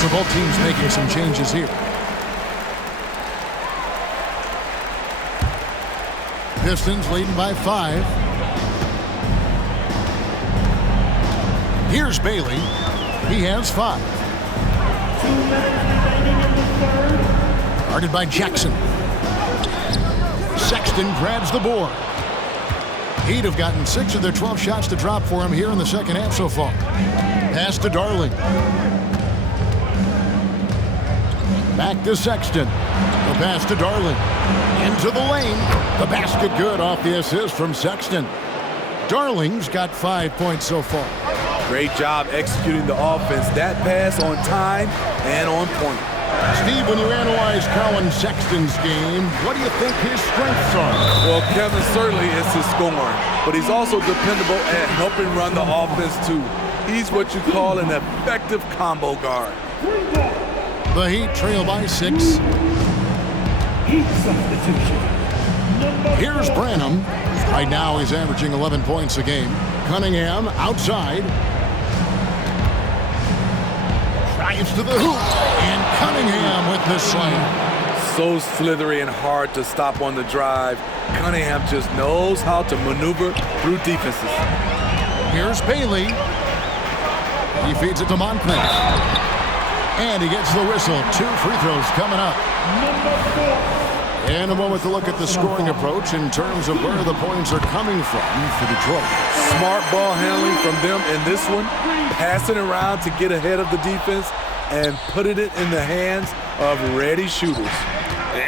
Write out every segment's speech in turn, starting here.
So both teams making some changes here. Pistons leading by 5. Here's Bailey. He has 5. Guarded by Jackson. Sexton grabs the board. He'd have gotten 6 of their 12 shots to drop for him here in the second half so far. Pass to Darling. Back to Sexton. The pass to Darling. Into the lane. The basket good off the assist from Sexton. Darling's got 5 points so far. Great job executing the offense. That pass on time and on point. Steve, when you analyze Colin Sexton's game, what do you think his strengths are? Well, Kevin, certainly it's his scoring, but he's also dependable at helping run the offense too. He's what you call an effective combo guard. The Heat trail by 6. Heat substitution. Here's Branham. Right now he's averaging 11 points a game. Cunningham outside. Drives to the hoop. And Cunningham with the slam. So slithery and hard to stop on the drive. Cunningham just knows how to maneuver through defenses. Here's Bailey. He feeds it to Moncrief. And he gets the whistle. 2 free throws coming up. And a moment to look at the scoring approach in terms of where the points are coming from for Detroit. Smart ball handling from them in this one. Passing around to get ahead of the defense and putting it in the hands of ready shooters.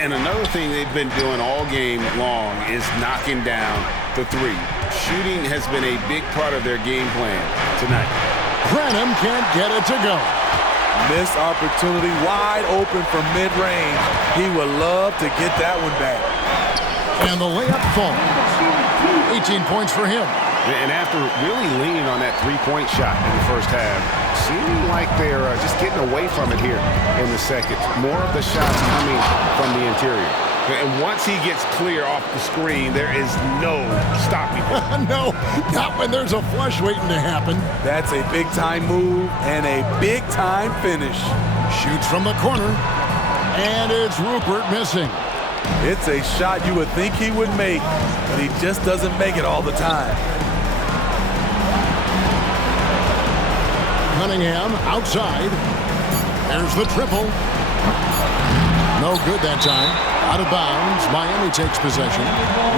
And another thing they've been doing all game long is knocking down the 3. Shooting has been a big part of their game plan tonight. Branham can't get it to go. Missed opportunity, wide open from mid-range. He would love to get that one back. And the layup falls. 18 points for him. And after really leaning on that 3-point shot in the first half, seeming like they're just getting away from it here in the second. More of the shots coming from the interior. And once he gets clear off the screen, there is no stopping him. No, not when there's a flush waiting to happen. That's a big-time move and a big-time finish. Shoots from the corner, and it's Rupert missing. It's a shot you would think he would make, but he just doesn't make it all the time. Cunningham outside. There's the triple. No good that time. Out of bounds. Miami takes possession.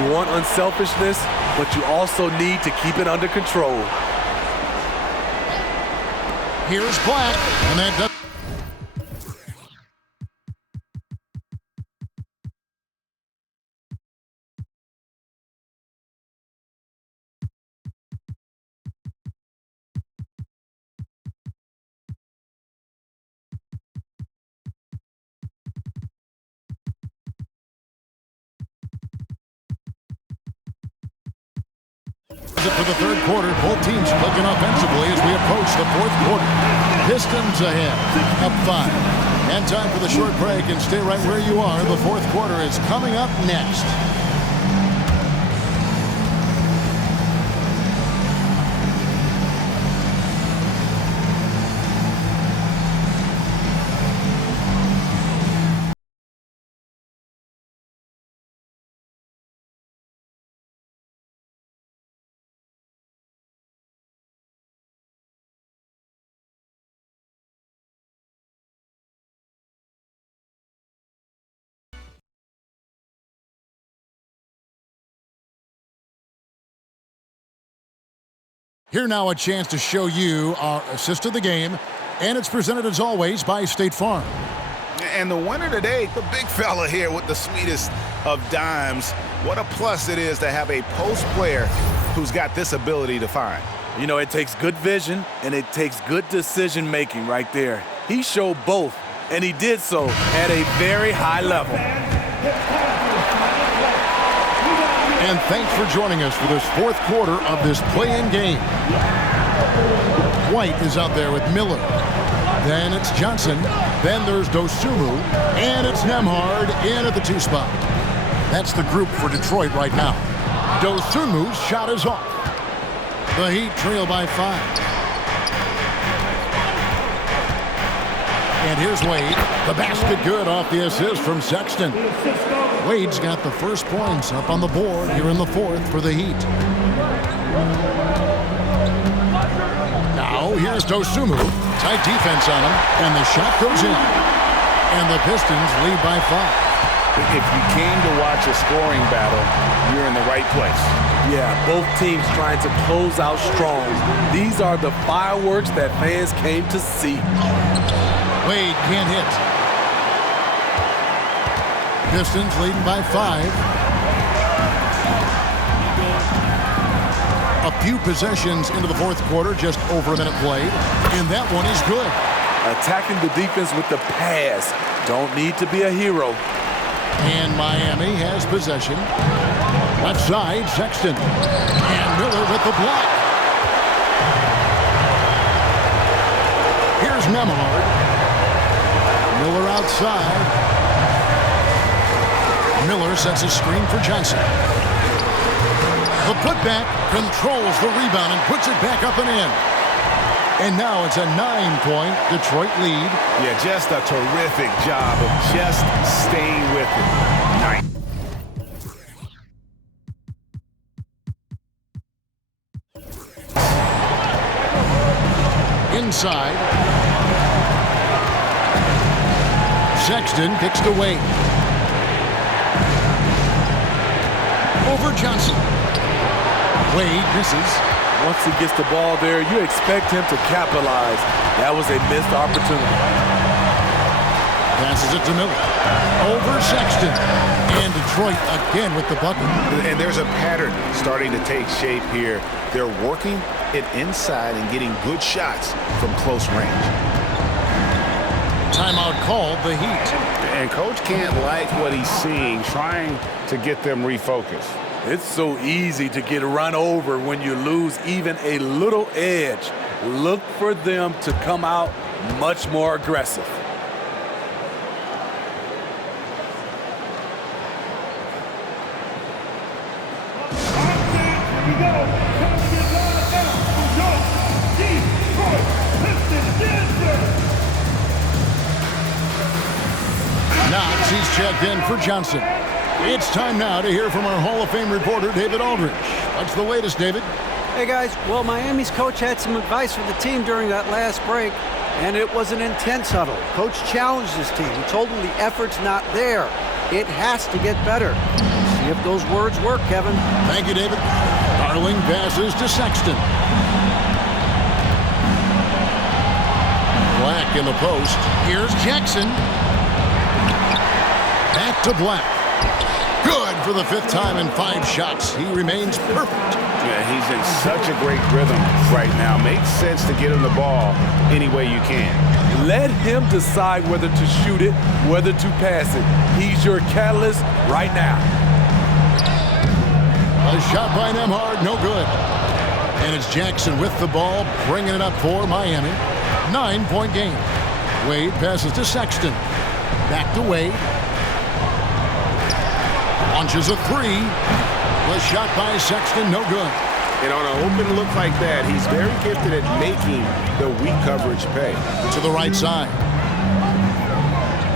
You want unselfishness, but you also need to keep it under control. Here's Black, and that does. For the third quarter, both teams looking offensively as we approach the fourth quarter. Pistons ahead, up 5. And time for the short break, and stay right where you are. The fourth quarter is coming up next. Here now a chance to show you our assist of the game, and it's presented as always by State Farm. And the winner today, the big fella here with the sweetest of dimes. What a plus it is to have a post player who's got this ability to find. You know, it takes good vision and it takes good decision making right there. He showed both, and he did so at a very high level. And thanks for joining us for this fourth quarter of this play-in game. White is out there with Miller. Then it's Johnson. Then there's Dosunmu. And it's Nembhard in at the 2 spot. That's the group for Detroit right now. Dosunmu's shot is off. The Heat trail by 5. And here's Wade. The basket good off the assist from Sexton. Wade's got the first points up on the board here in the fourth for the Heat. Now here's Dosunmu. Tight defense on him, and the shot goes in. And the Pistons lead by 5. If you came to watch a scoring battle, you're in the right place. Yeah, both teams trying to close out strong. These are the fireworks that fans came to see. Wade can't hit. Pistons leading by 5. A few possessions into the fourth quarter, just over a minute played. And that one is good. Attacking the defense with the pass. Don't need to be a hero. And Miami has possession. Left side, Sexton. And Miller with the block. Here's Nembhard. Miller outside. Miller sets a screen for Johnson. The putback controls the rebound and puts it back up and in. And now it's a 9-point Detroit lead. Yeah, just a terrific job of just staying with it. Nice. Inside. Sexton kicks to Wade. Over Johnson. Wade misses. Once he gets the ball there, you expect him to capitalize. That was a missed opportunity. Passes it to Miller. Over Sexton. And Detroit again with the bucket. And there's a pattern starting to take shape here. They're working it inside and getting good shots from close range. Timeout called, the Heat. And coach can't like what he's seeing, trying to get them refocused. It's so easy to get run over when you lose even a little edge. Look for them to come out much more aggressive. Here we go. Coming to the line now. Detroit Pistons dancer. Knox, he's checked in for Johnson. It's time now to hear from our Hall of Fame reporter, David Aldridge. What's the latest, David? Hey, guys. Well, Miami's coach had some advice for the team during that last break, and it was an intense huddle. Coach challenged his team. He told them the effort's not there. It has to get better. See if those words work, Kevin. Thank you, David. Darling passes to Sexton. Black in the post. Here's Jackson. Back to Black. Good for the 5th time in 5 shots. He remains perfect. Yeah, he's in such a great rhythm right now. Makes sense to get him the ball any way you can. Let him decide whether to shoot it, whether to pass it. He's your catalyst right now. A shot by Nembhard, no good. And it's Jackson with the ball, bringing it up for Miami. 9-point game. Wade passes to Sexton. Back to Wade. Launches a 3. The shot by Sexton, no good. And on an open look like that, he's very gifted at making the weak coverage pay. To the right side.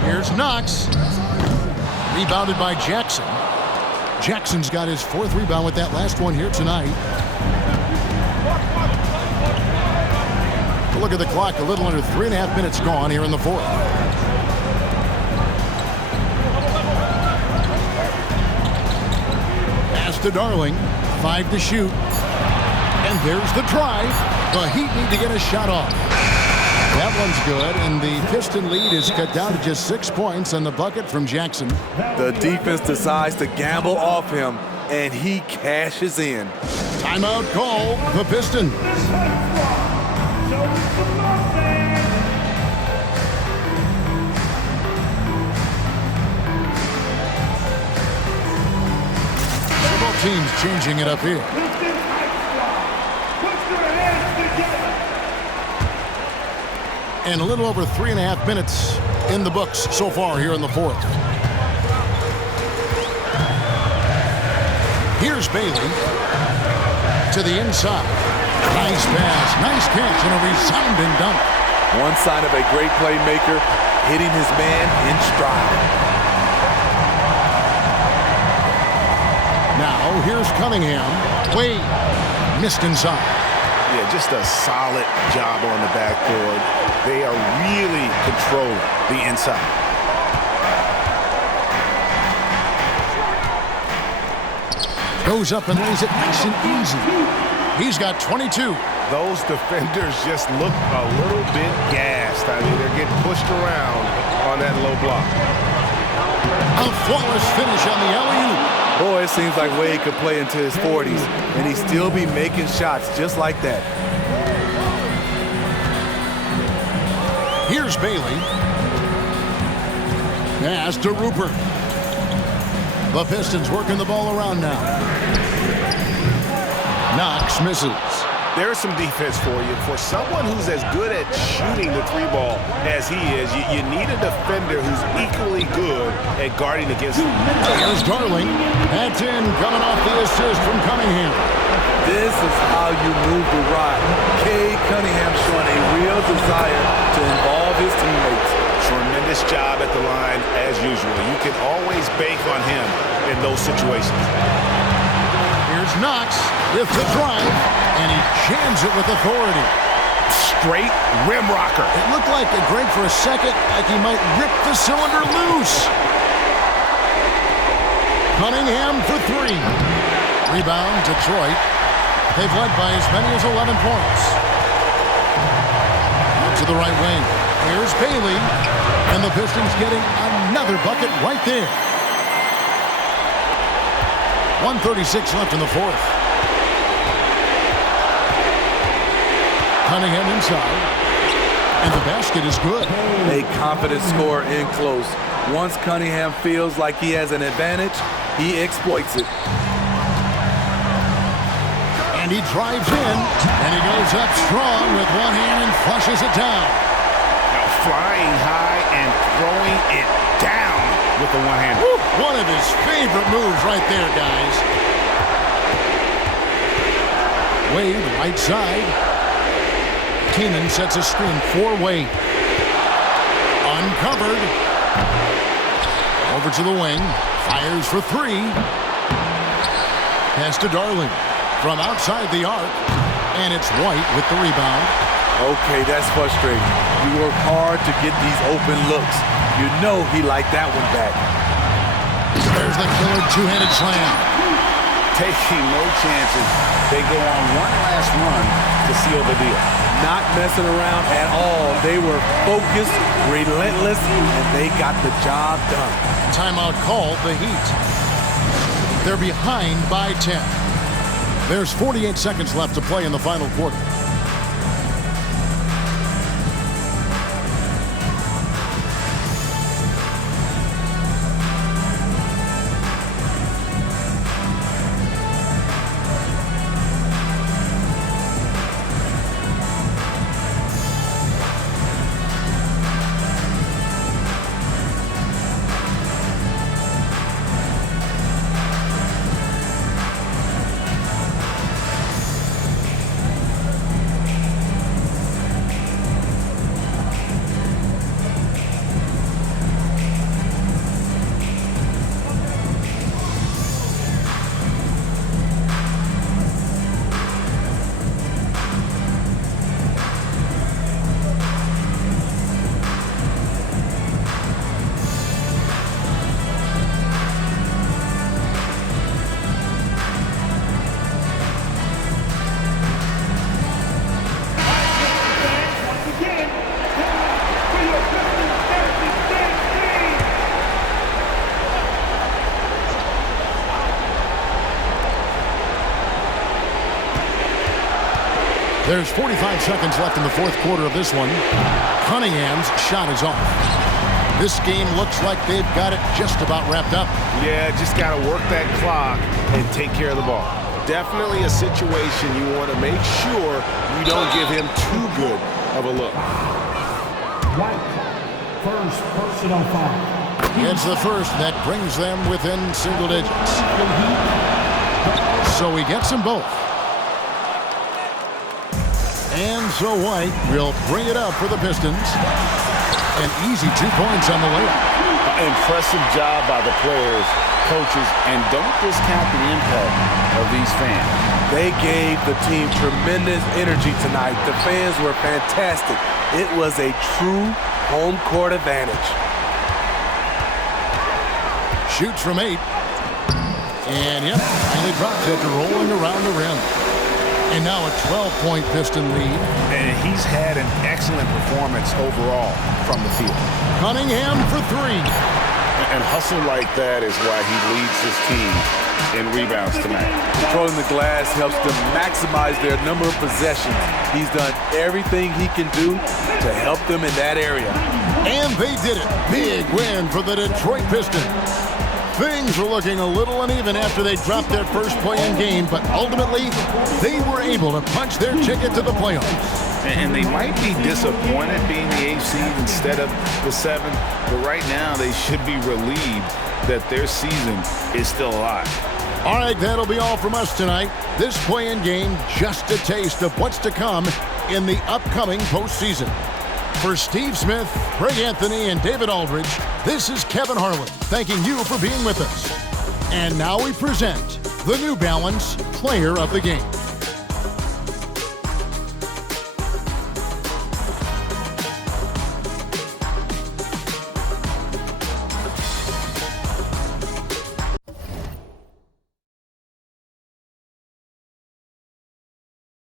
Here's Knox. Rebounded by Jackson. Jackson's got his 4th rebound with that last one here tonight. Look at the clock, a little under 3.5 minutes gone here in the 4th. Pass to Darling, 5 to shoot. And there's the drive. The Heat need to get a shot off. That one's good, and the Piston lead is cut down to just 6 points on the bucket from Jackson. The defense decides to gamble off him, and he cashes in. Timeout call, the Pistons. Both teams changing it up here. And a little over 3.5 minutes in the books so far here in the 4th. Here's Bailey to the inside. Nice pass, nice catch, and a resounding dunk. One sign of a great playmaker, hitting his man in stride. Now here's Cunningham. Wade missed inside. Yeah, just a solid job on the backboard. They are really controlling the inside. Goes up and lays it nice and easy. He's got 22. Those defenders just look a little bit gassed. I mean, they're getting pushed around on that low block. A flawless finish on the alley-oop. Boy, it seems like Wade could play into his 40s, and he'd still be making shots just like that. Here's Bailey. Pass to Rupert. The Pistons working the ball around now. Knox misses. There's some defense for you. For someone who's as good at shooting the three ball as he is, you need a defender who's equally good at guarding against him. There's Darling. That's in, coming off the assist from Cunningham. This is how you move the rock. Cade Cunningham showing a real desire to involve his teammates. Tremendous job at the line as usual. You can always bank on him in those situations. Here's Knox with the drive, and he jams it with authority. Straight rim rocker. It looked like a Greg for a second, like he might rip the cylinder loose. Cunningham for three. Rebound, Detroit. They've led by as many as 11 points. Out to the right wing. Here's Bailey, and the Pistons getting another bucket right there. 1:36 left in the fourth. Cunningham inside, and the basket is good. A confident scorer in close. Once Cunningham feels like he has an advantage, he exploits it. And he drives in, and he goes up strong with one hand and flushes it down. Now flying high and throwing it down with the one hand. One of his favorite moves right there, guys. Wade, right side. Keenan sets a screen for Wade. Uncovered. Over to the wing. Fires for three. Pass to Darling. From outside the arc. And it's White with the rebound. Okay, that's frustrating. You work hard to get these open looks. You know he liked that one back. There's the killer two-handed slam. Taking no chances. They go on one last run to seal the deal. Not messing around at all. They were focused, relentless, and they got the job done. Timeout called, the Heat. They're behind by 10. There's 48 seconds left to play in the final quarter. There's 45 seconds left in the fourth quarter of this one. Cunningham's shot is off. This game looks like they've got it just about wrapped up. Yeah, just got to work that clock and take care of the ball. Definitely a situation you want to make sure you don't give him too good of a look. White, first personal foul. It's the first that brings them within single digits. So he gets them both. And so White will bring it up for the Pistons. An easy 2 points on the layup. Impressive job by the players, coaches, and don't discount the impact of these fans. They gave the team tremendous energy tonight. The fans were fantastic. It was a true home court advantage. Shoots from 8. And yep, finally drops after rolling around the rim. And now a 12-point Piston lead. And he's had an excellent performance overall from the field. Cunningham for 3. And hustle like that is why he leads his team in rebounds tonight. Controlling the glass helps them maximize their number of possessions. He's done everything he can do to help them in that area. And they did it. Big win for the Detroit Pistons. Things were looking a little uneven after they dropped their first play-in game, but ultimately, they were able to punch their ticket to the playoffs. And they might be disappointed being the 8th seed instead of the 7th, but right now they should be relieved that their season is still alive. All right, that'll be all from us tonight. This play-in game, just a taste of what's to come in the upcoming postseason. For Steve Smith, Craig Anthony, and David Aldridge, this is Kevin Harlan thanking you for being with us. And now we present the New Balance Player of the Game.